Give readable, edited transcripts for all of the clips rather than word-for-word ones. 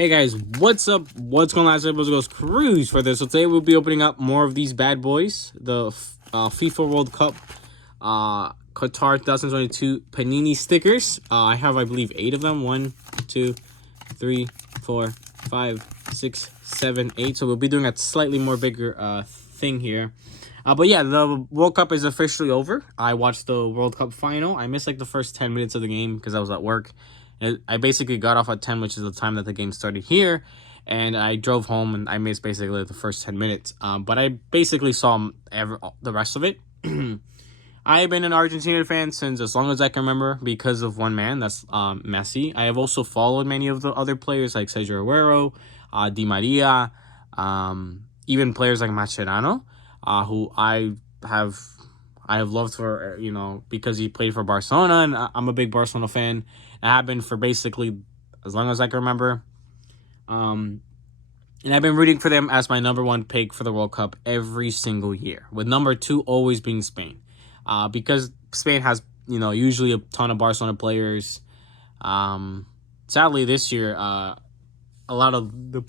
Hey guys, what's up? What's going on? Last episode goes Cruise for this. So today we'll be opening up more of these bad boys. The FIFA World Cup Qatar 2022 Panini stickers. I have, I believe, 8 of them. 1, 2, 3, 4, 5, 6, 7, 8. So we'll be doing a slightly more bigger thing here. But yeah, the World Cup is officially over. I watched the World Cup final. I missed like the first 10 minutes of the game because I was at work. I basically got off at 10, which is the time that the game started here. And I drove home and I missed basically the first 10 minutes. But I basically saw the rest of it. I've been an Argentina fan since as long as I can remember because of one man, that's Messi. I have also followed many of the other players like Sergio Aguero, Di Maria, even players like Mascherano, who I have loved for, because he played for Barcelona, and I'm a big Barcelona fan. I have been for basically as long as I can remember. And I've been rooting for them as my number 1 pick for the World Cup every single year, with number 2 always being Spain. Because Spain has, usually a ton of Barcelona players. Sadly, this year, a lot of the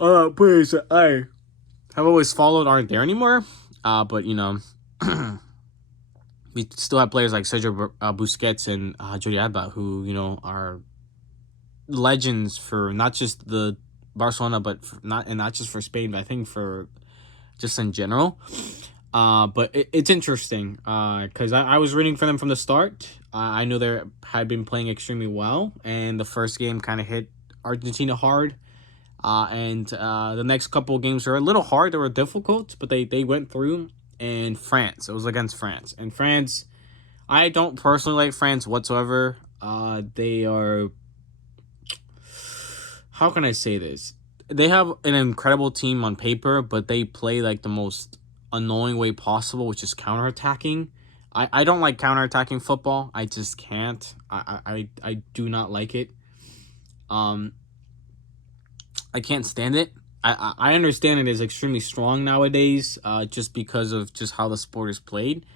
players that I have always followed aren't there anymore. But, we still have players like Sergio Busquets and Jordi Alba, who, are legends for not just the Barcelona, but not just for Spain, but I think for just in general. But it's interesting because I was rooting for them from the start. I know they had been playing extremely well, and the first game kind of hit Argentina hard. And the next couple of games were a little hard. They were difficult, but they went through. And France, it was against France. And France, I don't personally like France whatsoever. They are, how can I say this? They have an incredible team on paper, but they play like the most annoying way possible, which is counterattacking. I don't like counterattacking football. I just can't. I do not like it. I can't stand it. I understand it is extremely strong nowadays, just because of just how the sport is played,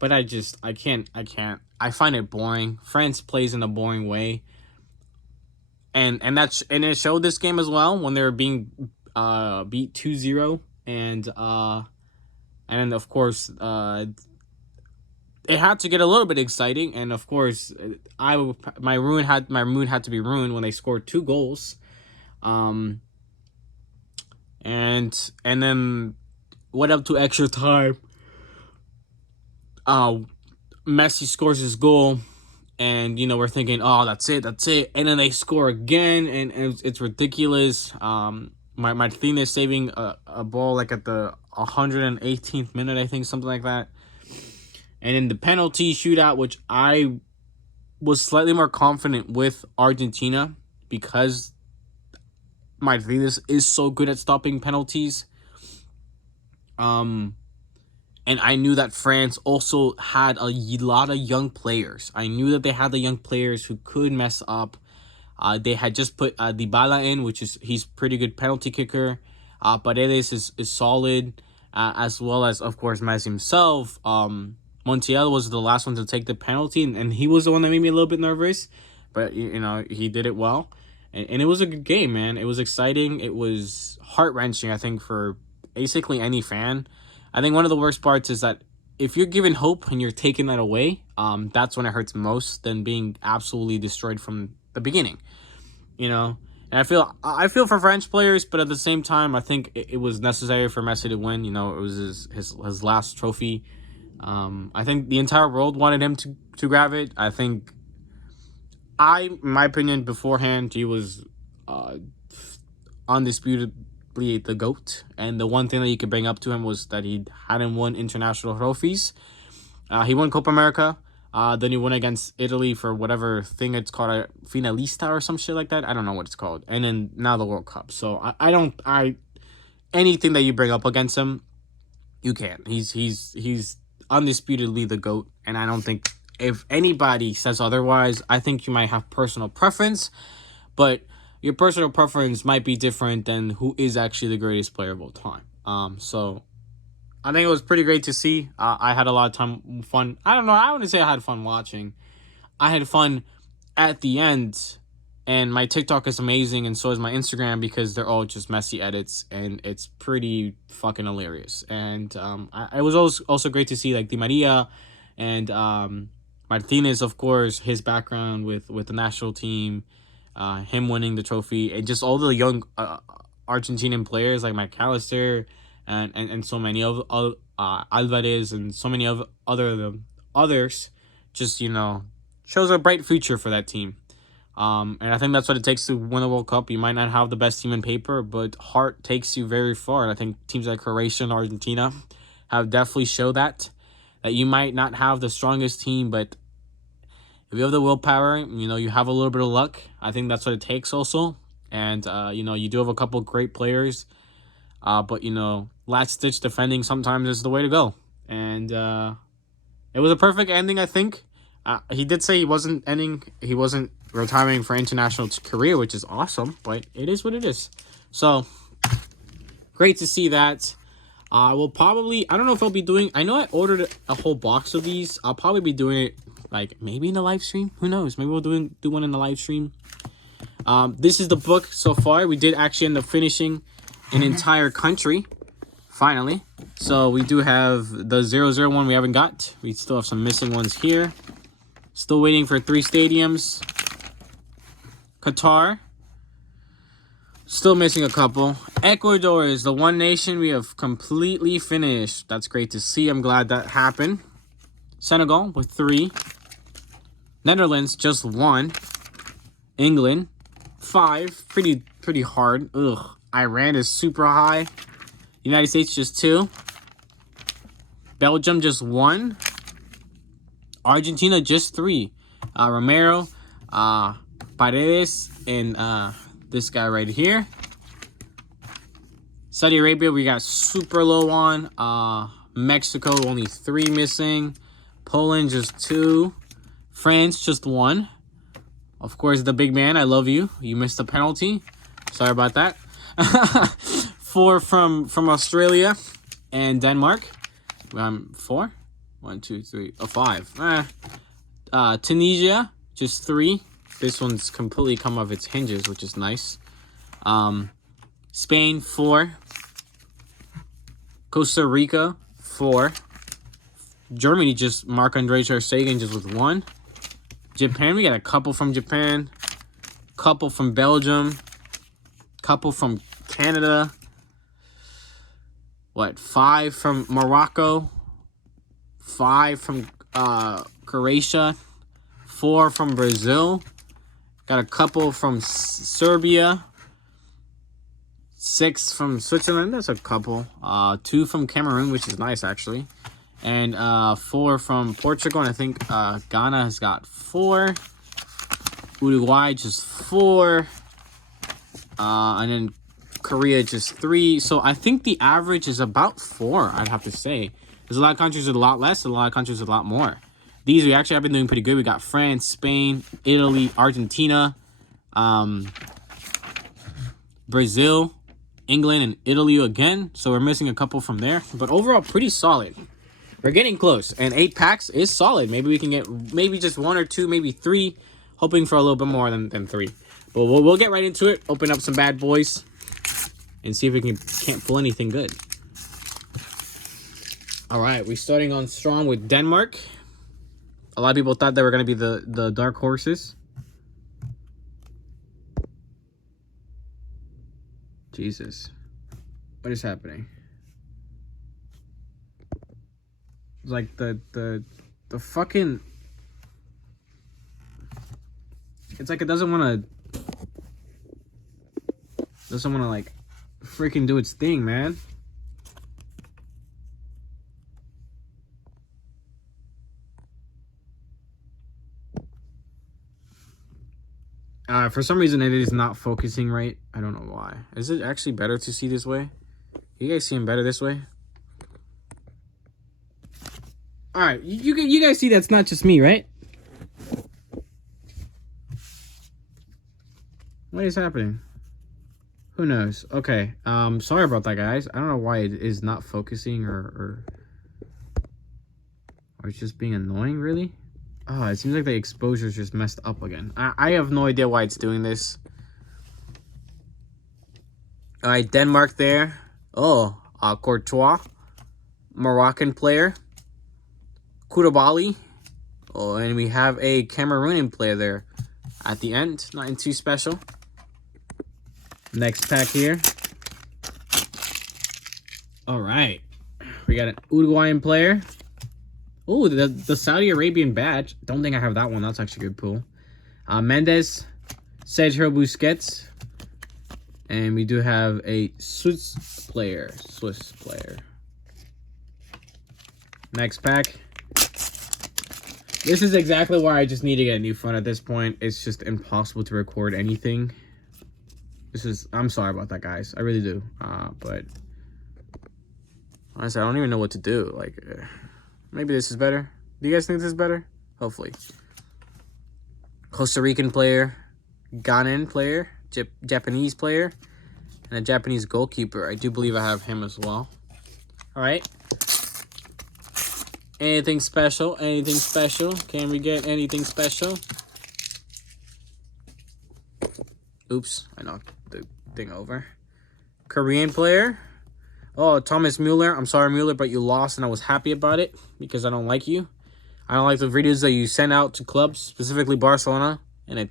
but I can't. I find it boring. France plays in a boring way, and it showed this game as well when they were being beat 2-0, and then of course it had to get a little bit exciting, and of course my mood had to be ruined when they scored 2 goals. And then went up to extra time. Messi scores his goal, and we're thinking, oh, that's it. And then they score again, and it's ridiculous. Martinez saving a ball like at the 118th minute, I think, something like that. And in the penalty shootout, which I was slightly more confident with Argentina because Martinez is so good at stopping penalties. And I knew that France also had a lot of young players. I knew that they had the young players who could mess up. They had just put Dybala in, he's pretty good penalty kicker. Paredes is solid, as well as, of course, Messi himself. Montiel was the last one to take the penalty, and he was the one that made me a little bit nervous. But, he did it well. And it was a good game, man. It was exciting. It was heart-wrenching, I think, for basically any fan. I think one of the worst parts is that if you're given hope and you're taking that away, that's when it hurts most than being absolutely destroyed from the beginning. And I feel for French players, but at the same time, I think it was necessary for Messi to win. It was his last trophy. I think the entire world wanted him to grab it. I think, in my opinion, beforehand, he was undisputably the GOAT. And the one thing that you could bring up to him was that he hadn't won international trophies. He won Copa America. Then he won against Italy for whatever thing it's called, a finalista or some shit like that. I don't know what it's called. And then now the World Cup. So anything that you bring up against him, you can't. He's undisputedly the GOAT. And I don't think, if anybody says otherwise, I think you might have personal preference, but your personal preference might be different than who is actually the greatest player of all time. So I think it was pretty great to see. I had a lot of fun. I don't know. I wouldn't say I had fun watching. I had fun at the end And my TikTok is amazing, and so is my Instagram, because they're all just messy edits, and it's pretty fucking hilarious. And it was also great to see like Di Maria and Martinez, of course, his background with the national team, him winning the trophy, and just all the young Argentinian players like McAllister and so many of Alvarez and so many of others. Just, you know, shows a bright future for that team. And I think that's what it takes to win a World Cup. You might not have the best team in paper, but heart takes you very far. And I think teams like Croatia and Argentina have definitely showed that you might not have the strongest team, but if you have the willpower, you know, you have a little bit of luck. I think that's what it takes also. And, you know, you do have a couple great players. But, you know, last-ditch defending sometimes is the way to go. And it was a perfect ending, I think. He did say he wasn't retiring for international career, which is awesome, but it is what it is. So great to see that. We'll probably, I don't know if I'll be doing, I know I ordered a whole box of these. I'll probably be doing it like maybe in the live stream. Who knows? Maybe we'll do one in the live stream. This is the book so far. We did actually end up finishing an entire country finally. So we do have the 001 we haven't got. We still have some missing ones here. Still waiting for 3 stadiums. Qatar. Still missing a couple. Ecuador is the one nation we have completely finished. That's great to see. I'm glad that happened. Senegal with 3. Netherlands just 1. England 5. Pretty hard. Ugh. Iran is super high. United States just 2. Belgium just 1. Argentina just 3. Romero, Paredes, and this guy right here. Saudi Arabia, we got super low on. Mexico, only 3 missing. Poland, just 2. France, just 1. Of course, the big man, I love you. You missed a penalty. Sorry about that. 4 from Australia and Denmark. 4. 1, 2, 3, 5. Tunisia, just 3. This one's completely come off its hinges, which is nice. Spain, 4. Costa Rica, 4. Germany, just Marc-Andre ter Stegen, just with 1. Japan, we got a couple from Japan. Couple from Belgium. Couple from Canada. 5 from Morocco. 5 from Croatia. 4 from Brazil. Got a couple from Serbia. 6 from Switzerland. That's a couple. 2 from Cameroon, which is nice, actually. And 4 from Portugal. And I think Ghana has got 4. Uruguay, just 4. And then Korea, just 3. So I think the average is about 4, I'd have to say. There's a lot of countries with a lot less, and a lot of countries with a lot more. These we actually have been doing pretty good. We got France, Spain, Italy, Argentina, Brazil, England, and Italy again. So we're missing a couple from there. But overall, pretty solid. We're getting close. And 8 packs is solid. Maybe we can get maybe just 1 or 2, maybe 3. Hoping for a little bit more than 3. But we'll get right into it. Open up some bad boys. And see if we can't pull anything good. All right, we're starting on strong with Denmark. A lot of people thought they were going to be the dark horses. Jesus. What is happening? It's like the fucking... It's like it doesn't want to like freaking do its thing, man. For some reason, it is not focusing right. I don't know why. Is it actually better to see this way? You guys seeing better this way? All right, you guys see that's not just me, right? What is happening? Who knows? Okay. Sorry about that, guys. I don't know why it is not focusing or it's just being annoying, really. Oh, it seems like the exposure's just messed up again. I have no idea why it's doing this. All right, Denmark there. Oh, Courtois, Moroccan player. Koulibaly. Oh, and we have a Cameroonian player there at the end. Nothing too special. Next pack here. All right. We got an Uruguayan player. Oh, the Saudi Arabian badge. Don't think I have that one. That's actually a good pull. Mendes, Sergio Busquets. And we do have a Swiss player. Next pack. This is exactly why I just need to get a new phone at this point. It's just impossible to record anything. I'm sorry about that, guys. I really do. But honestly, I don't even know what to do. Like, maybe this is better. Do you guys think this is better? Hopefully. Costa Rican player, Ghanaian player, Japanese player, and a Japanese goalkeeper. I do believe I have him as well. All right. Anything special? Anything special? Can we get anything special? Oops, I knocked the thing over. Korean player. Oh, Thomas Mueller. I'm sorry, Mueller, but you lost, and I was happy about it because I don't like you. I don't like the videos that you send out to clubs, specifically Barcelona, and it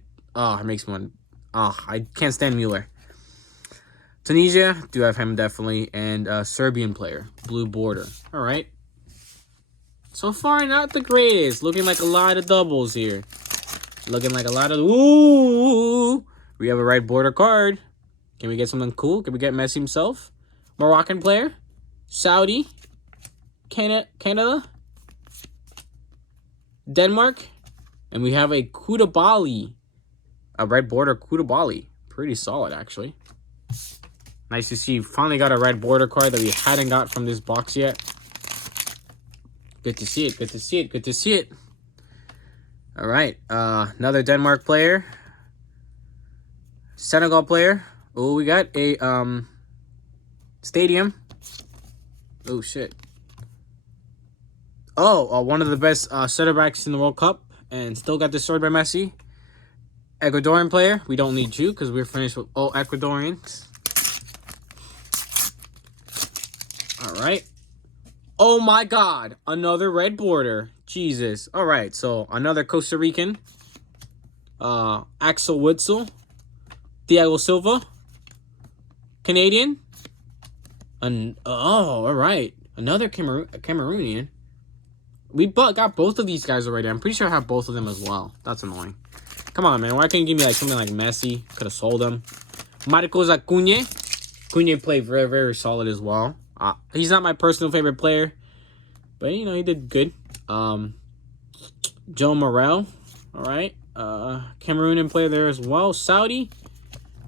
makes me want. I can't stand Mueller. Tunisia, do have him definitely, and Serbian player, blue border. All right. So far, not the greatest. Looking like a lot of doubles here. Looking like a lot of ooh. We have a red border card. Can we get something cool? Can we get Messi himself? Moroccan player, Saudi, Canada, Denmark, and we have a Koulibaly, a red border Koulibaly. Pretty solid, actually. Nice to see you finally got a red border card that we hadn't got from this box yet. Good to see it. Good to see it. Good to see it. All right, another Denmark player, Senegal player. Oh, we got a Stadium. Oh, shit. Oh, one of the best center backs in the World Cup. And still got destroyed by Messi. Ecuadorian player. We don't need you because we're finished with all Ecuadorians. All right. Oh, my God. Another red border. Jesus. All right. So, another Costa Rican. Axel Witsel. Thiago Silva. Canadian. All right. Another Cameroonian. We got both of these guys already. I'm pretty sure I have both of them as well. That's annoying. Come on, man. Why can't you give me like something like Messi? Could have sold him. Marcos Acuna. Acuna played very, very solid as well. He's not my personal favorite player, but you know he did good. Joe Morel. All right. Cameroonian player there as well. Saudi.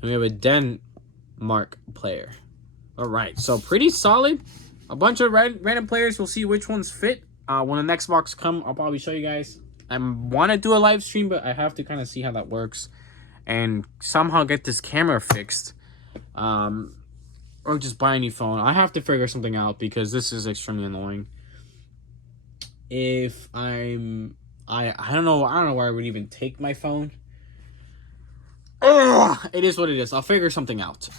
And we have a Denmark player. All right, so pretty solid. A bunch of random players. We'll see which ones fit. When the next box come, I'll probably show you guys. I want to do a live stream, but I have to kind of see how that works. And somehow get this camera fixed. Or just buy a new phone. I have to figure something out because this is extremely annoying. If I don't know where I would even take my phone. Ugh, it is what it is. I'll figure something out.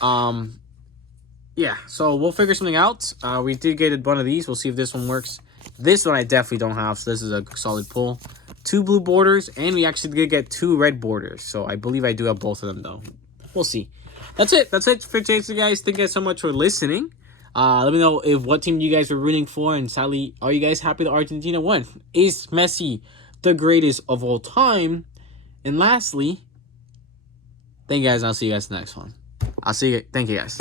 Yeah, so we'll figure something out. We did get one of these. We'll see if this one works. This one I definitely don't have, so this is a solid pull. 2 blue borders, and we actually did get 2 red borders. So I believe I do have both of them, though. We'll see. That's it. That's it for today's, guys. Thank you guys so much for listening. Let me know what team you guys were rooting for, and sadly, are you guys happy that Argentina won? Is Messi the greatest of all time? And lastly, thank you guys. I'll see you guys next one. I'll see you. Thank you guys.